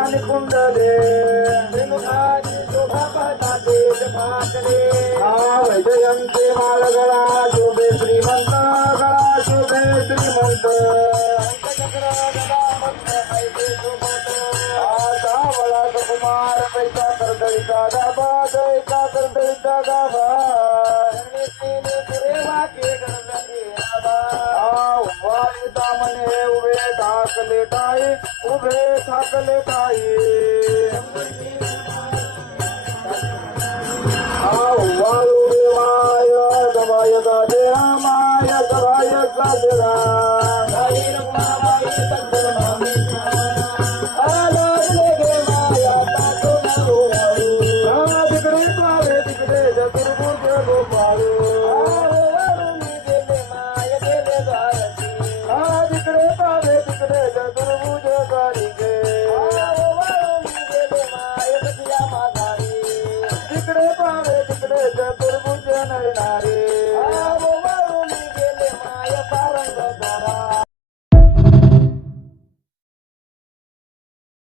आणि कुंडले श्रीमुखाची शोभा पाहता तेज फाकले वैजयंती माळ गळा शोभे श्रीमंत गळा शोभे श्रीमंत सावळा कुमार पैसा करदळीचा गाभा दैका करदळीचा गाभा म्हणे उभे ठाकले टाई उभे ठाकले टाई वाळू माय गवाय गाजेरा माय गवाय गाजेरा तिकडे पावे तिकडे चतुर्भुज गोपाळू तिकडे पावे तिकडे चतुर्भुज गाडीगे तिकडे पावे तिकडे चतुर्भुज नरणारी